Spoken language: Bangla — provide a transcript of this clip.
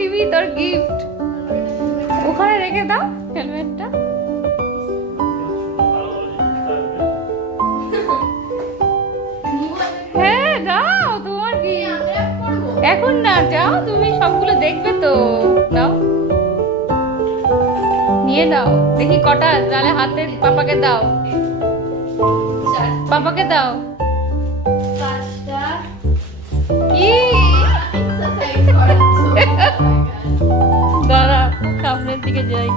দিবি তোর গিফট ওখানে রেখে দাও হেলমেটটা। হ্যাঁ দাও, তোমার কি এখন না, যাও তুমি সবগুলো দেখবে তো। দাও, নিয়ে নাও দেখি কটা, তাহলে হাতে পাপাকে দাও, পাপাকে দাও। কি দাঁড়া, সামনের দিকে যাই।